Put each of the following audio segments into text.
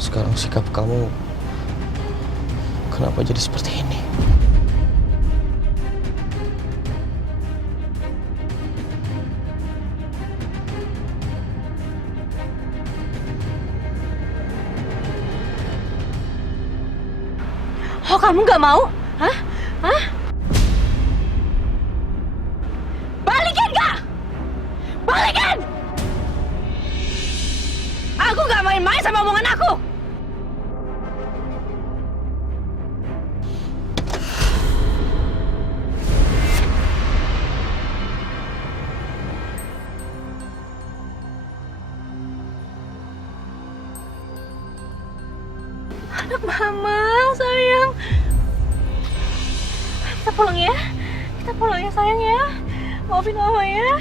Sekarang sikap kamu kenapa jadi seperti ini? Oh, kamu nggak mau? Hah? Hah? Balikin nggak? Balikin! Aku nggak main-main sama omongan aku. Anak mama, sayang. Kita pulang ya. Kita pulang ya, sayang ya. Maafin mama ya.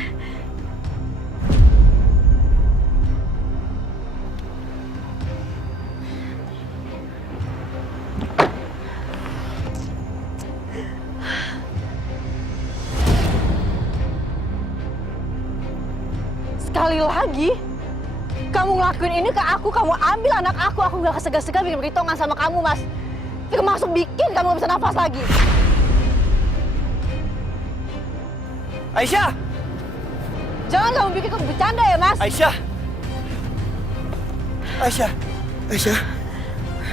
Sekali lagi kamu ngelakuin ini ke aku, kamu ambil anak aku nggak segan-segan bikin perhitungan sama kamu, Mas. Termasuk bikin kamu nggak bisa nafas lagi. Aisyah! Jangan kamu bikin aku bercanda ya, Mas. Aisyah! Aisyah! Aisyah!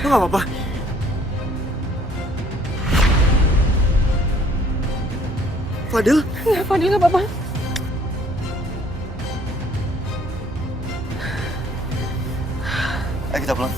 Lu gak apa-apa? Fadil? Nggak, Fadil nggak apa-apa. Ayo kita pulang.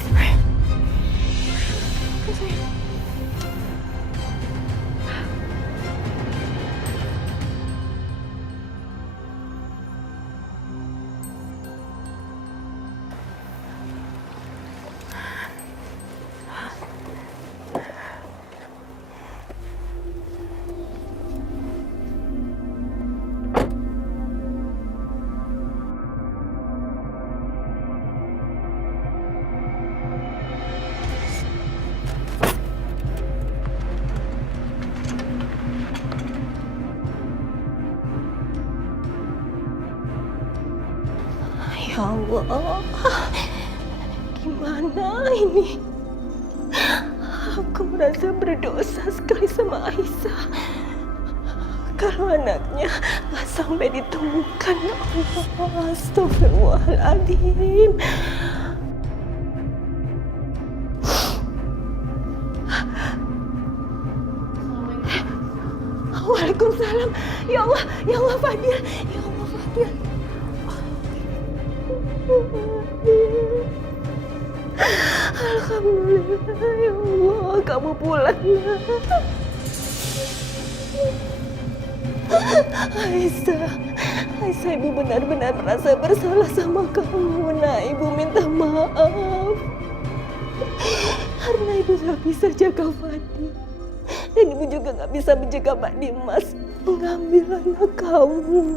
Ya Allah, gimana ini? Aku merasa berdosa sekali sama Aisyah. Kalau anaknya nggak sampai ditemukan, ya Allah, astagfirullahaladzim. Waalaikumsalam. Ya Allah Fadil, ya Allah Fadil. Alhamdulillah, ya Allah, kamu pulang. Aisyah, ibu benar-benar merasa bersalah sama kamu. Nah, ibu minta maaf. Karena ibu gak bisa jaga Fadil. Dan ibu juga gak bisa menjaga Pak Dimas mengambil anak kamu.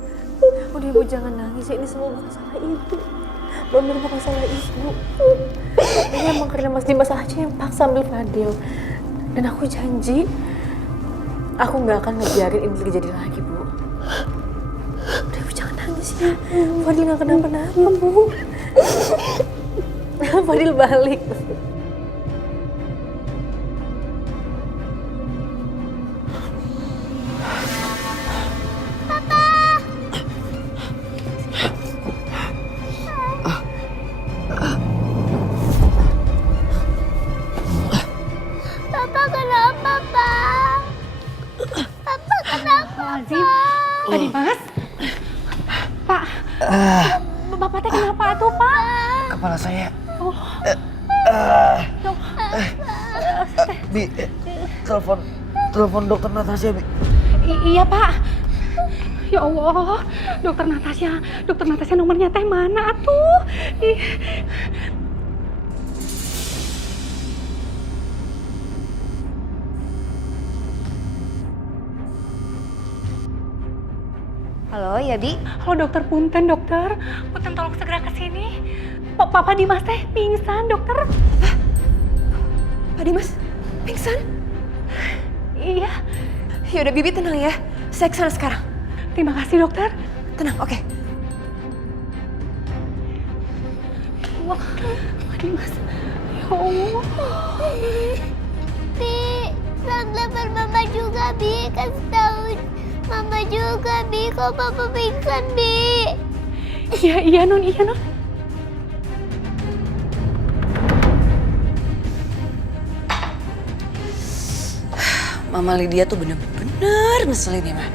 Udah ibu jangan nangis, ini semua bukan salah ibu. Bener bukan salah ibu. Ini emang karena Mas Dimas aja yang paksa ambil Fadil. Dan aku janji, aku nggak akan ngebiarin ini terjadi lagi, Bu. Udah ibu jangan nangis ya. Fadil nggak kenapa-napa, Bu. Fadil balik. Pak Dimas? Pak, Bapak teh kenapa tuh, Pak? Kepala saya. Bi, telepon dokter Natasha, Bi. Iya, Pak. Ya Allah, dokter Natasha nomornya teh mana tuh? Halo, ya Bi? Halo dokter, punten dokter. Punten tolong segera ke sini. Papa Dimas teh pingsan, dokter. Hah? Pak Dimas pingsan? Iya. Yaudah, Bibi tenang ya. Saya kesana sekarang. Terima kasih dokter. Tenang, oke. sama kamu. Pak Dimas, ya Allah. Bi, saat telepon mama juga, Bi. Kasih tahu mama juga, Bi. Kalau papa pingsan, Bi. Iya non. Mama Lydia tuh bener-bener ngeselin ya, Ma.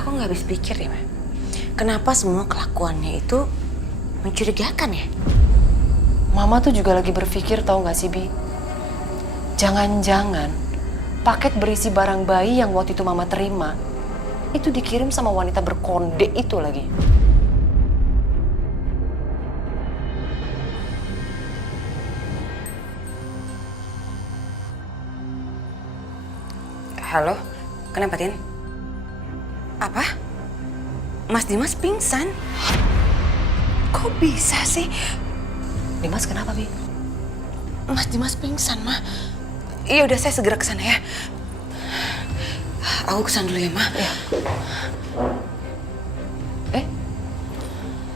Aku nggak habis pikir ya, Ma. Kenapa semua kelakuannya itu mencurigakan ya? Mama tuh juga lagi berpikir, tahu nggak sih, Bi? Jangan-jangan paket berisi barang bayi yang waktu itu Mama terima itu dikirim sama wanita berkonde itu lagi. Halo, kenapa, Tin? Apa? Mas Dimas pingsan? Kok bisa sih? Dimas kenapa, Bi? Mas Dimas pingsan, Ma. Iya udah, saya segera kesana ya. Aku kesana dulu ya, Ma. Ya.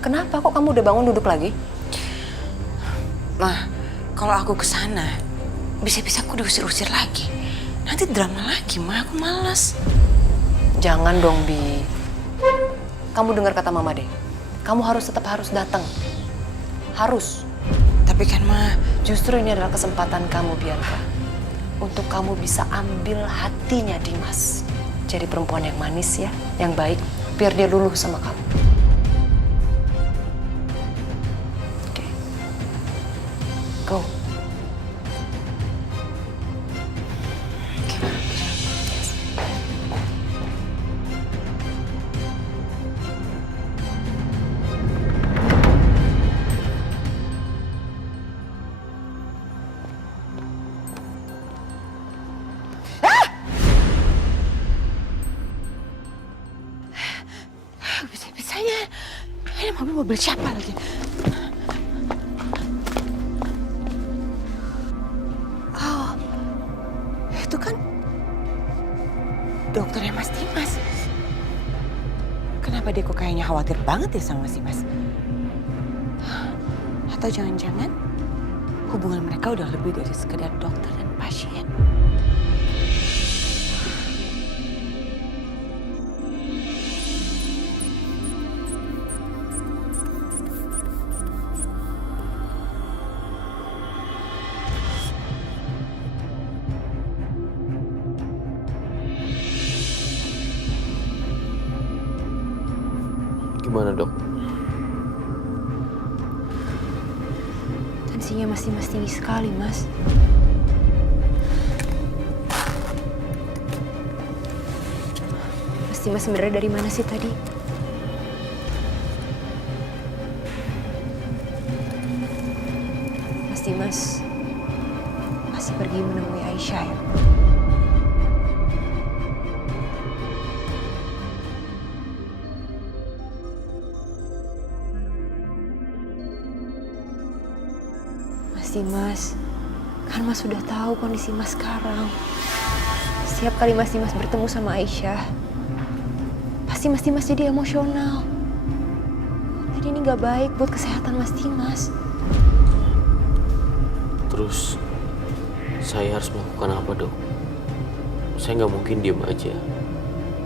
Kenapa kok kamu udah bangun duduk lagi? Ma, kalau aku kesana, bisa-bisa aku diusir-usir lagi. Nanti drama lagi, Ma. Aku malas. Jangan dong, Bi. Kamu dengar kata Mama deh. Kamu tetap harus datang. Harus. Tapi kan, Ma, Justru ini adalah kesempatan kamu, Bianca. Untuk kamu bisa ambil hatinya Dimas. Jadi perempuan yang manis ya, yang baik. Biar dia luluh sama kamu. Oke. Go. oke, Ma. Bisa-bisanya ini mobil siapa lagi? Oh, itu kan dokternya Mas Dimas. Kenapa dia kok kayaknya khawatir banget ya sama Mas Dimas? Atau jangan-jangan hubungan mereka udah lebih dari sekedar dokter dan pasien? Gimana, Dok? Tensinya masih tinggi sekali, Mas. Mas sebenarnya dari mana sih tadi? Mas masih pergi menemui Aisyah ya? Mas, kan Mas sudah tahu kondisi Mas sekarang. Setiap kali Mas Dimas bertemu sama Aisyah, pasti Mas Dimas jadi emosional. Dan ini gak baik buat kesehatan Mas Dimas. Terus saya harus melakukan apa, Dok? Saya nggak mungkin diem aja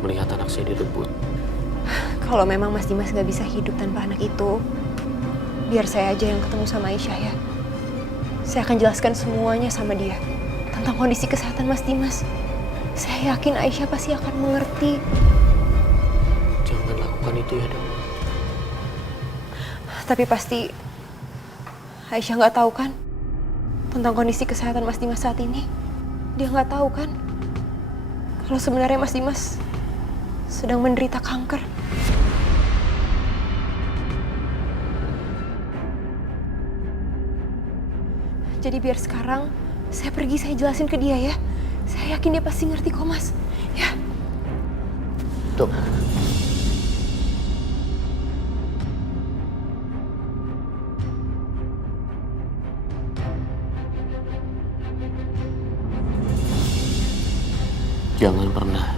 melihat anak saya direbut. Kalau memang Mas Dimas gak bisa hidup tanpa anak itu, biar saya aja yang ketemu sama Aisyah ya. Saya akan jelaskan semuanya sama dia tentang kondisi kesehatan Mas Dimas. Saya yakin Aisyah pasti akan mengerti. Jangan lakukan itu ya, Dok. Tapi pasti Aisyah nggak tahu kan tentang kondisi kesehatan Mas Dimas saat ini. Dia nggak tahu kan kalau sebenarnya Mas Dimas sedang menderita kanker. Jadi biar sekarang saya pergi, saya jelasin ke dia ya. Saya yakin dia pasti ngerti kok, Mas. Ya. Dok. Jangan pernah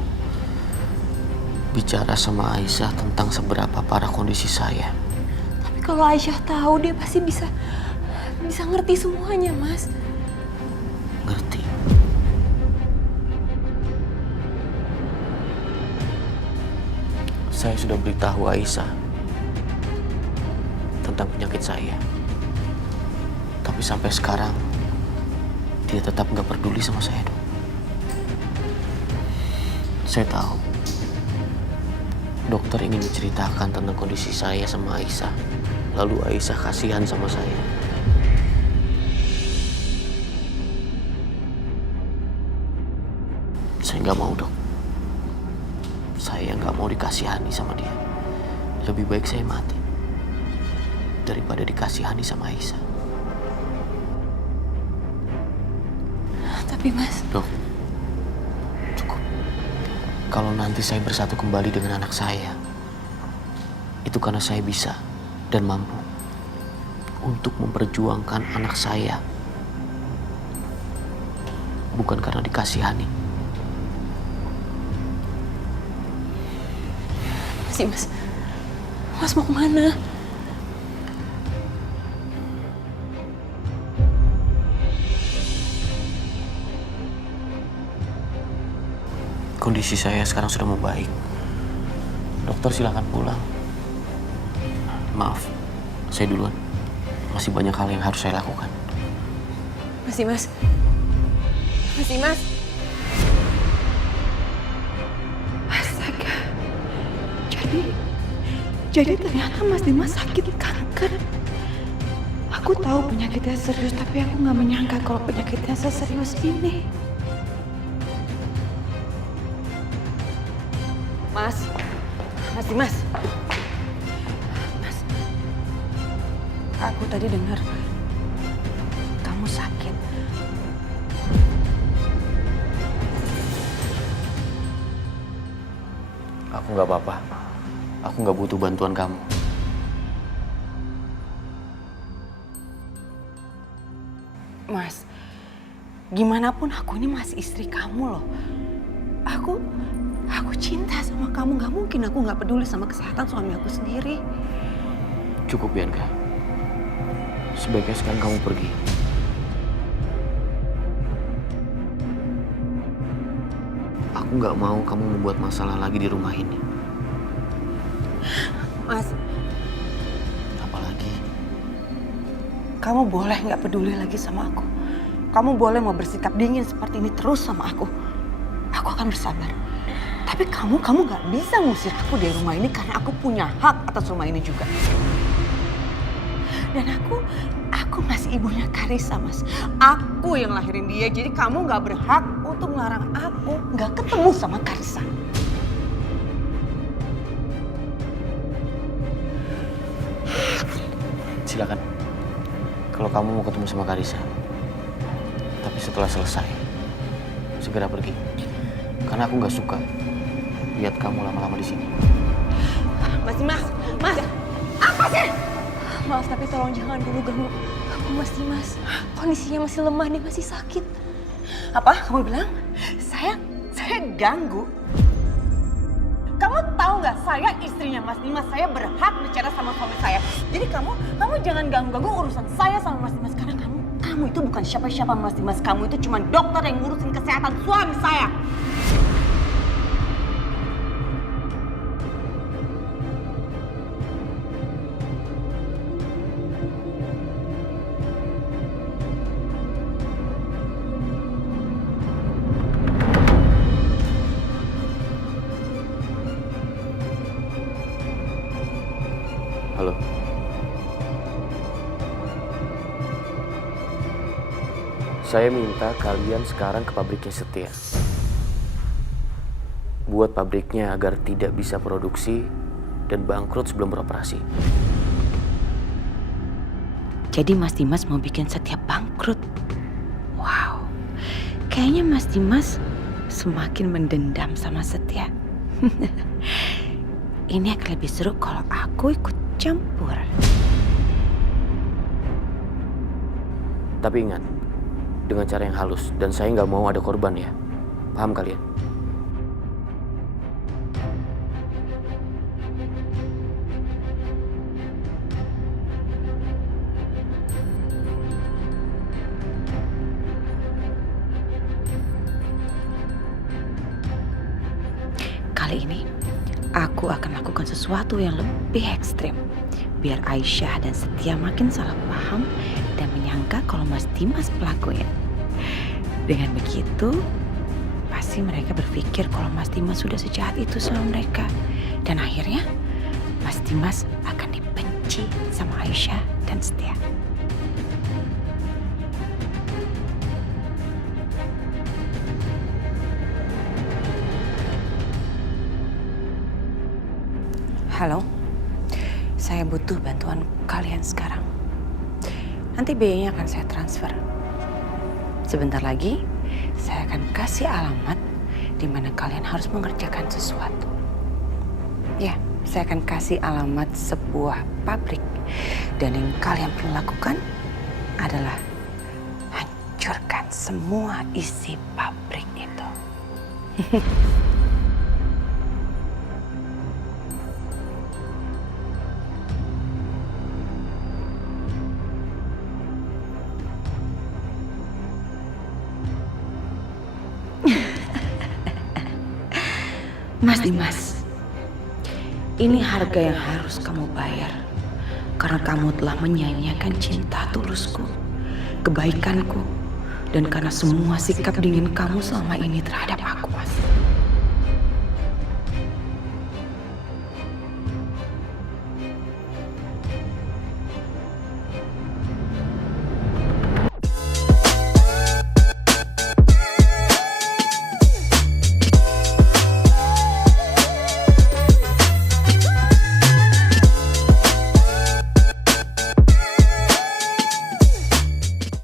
bicara sama Aisyah tentang seberapa parah kondisi saya. Tapi kalau Aisyah tahu dia pasti bisa ngerti semuanya, Mas. Ngerti? Saya sudah beritahu Aisyah tentang penyakit saya. Tapi sampai sekarang, dia tetap nggak peduli sama saya, Dok. Saya tahu, dokter ingin menceritakan tentang kondisi saya sama Aisyah. Lalu Aisyah kasihan sama saya. Saya nggak mau, Dok. Saya nggak mau dikasihani sama dia. Lebih baik saya mati daripada dikasihani sama Aisyah. Tapi Mas... Dok, cukup. Kalau nanti saya bersatu kembali dengan anak saya, itu karena saya bisa dan mampu untuk memperjuangkan anak saya. Bukan karena dikasihani. Mas mau kemana? Kondisi saya sekarang sudah membaik. Dokter silakan pulang. Maaf, saya duluan. Masih banyak hal yang harus saya lakukan. Mas. Astaga. Jadi ternyata Mas Dimas sakit kanker. Aku tahu penyakitnya serius, tapi aku nggak menyangka kalau penyakitnya seserius ini. Mas Dimas. Mas, aku tadi dengar kamu sakit. Aku nggak apa-apa. Aku nggak butuh bantuan kamu. Mas, gimana pun aku ini masih istri kamu loh. Aku cinta sama kamu. Gak mungkin aku gak peduli sama kesehatan suami aku sendiri. Cukup, Bianca. Sebaiknya sekarang kamu pergi. Aku nggak mau kamu membuat masalah lagi di rumah ini. Mas, Apalagi? kamu boleh gak peduli lagi sama aku. Kamu boleh mau bersikap dingin seperti ini terus sama aku. Aku akan bersabar. Tapi kamu gak bisa ngusir aku dari rumah ini karena aku punya hak atas rumah ini juga. Dan aku masih ibunya Karissa, Mas. Aku yang lahirin dia, jadi kamu gak berhak untuk melarang aku gak ketemu sama Karissa. Silakan. Kalau kamu mau ketemu sama Karissa. Tapi setelah selesai, segera pergi. Karena aku nggak suka lihat kamu lama-lama di sini. Mas, apa sih? Maaf, tapi tolong jangan dulu ganggu Mas Dimas. Kondisinya masih lemah, dia masih sakit. Apa? Kamu bilang saya ganggu? Kamu tahu nggak, saya istrinya Mas Dimas, saya berhak bicara sama suami saya. Jadi kamu jangan ganggu urusan saya sama Mas Dimas karena kamu itu bukan siapa-siapa Mas Dimas. Kamu itu cuma dokter yang ngurusin kesehatan suami saya. Halo. Saya minta kalian sekarang ke pabriknya Setia. Buat pabriknya agar tidak bisa produksi dan bangkrut sebelum beroperasi. Jadi Mas Dimas mau bikin Setia bangkrut? Wow, kayaknya Mas Dimas semakin mendendam sama Setia. Ini akan lebih seru kalau aku ikut campur. Tapi ingat, dengan cara yang halus. Dan saya nggak mau ada korban ya. Paham kalian? kali ini aku akan lakukan sesuatu yang lebih ekstrim. Biar Aisyah dan Setia makin salah paham dan menyangka kalau Mas Dimas pelakunya. Dengan begitu, pasti mereka berpikir kalau Mas Dimas sudah sejahat itu sama mereka. Dan akhirnya, Mas Dimas akan dibenci sama Aisyah dan Setia. Halo, saya butuh bantuan kalian sekarang. Nanti biayanya akan saya transfer. Sebentar lagi, saya akan kasih alamat di mana kalian harus mengerjakan sesuatu. Ya, saya akan kasih alamat sebuah pabrik. Dan yang kalian perlu lakukan adalah hancurkan semua isi pabrik itu. Mas Dimas, ini harga yang harus kamu bayar. Karena kamu telah menyia-nyiakan cinta tulusku, kebaikanku, dan karena semua sikap dingin kamu selama ini terhadap aku, Mas.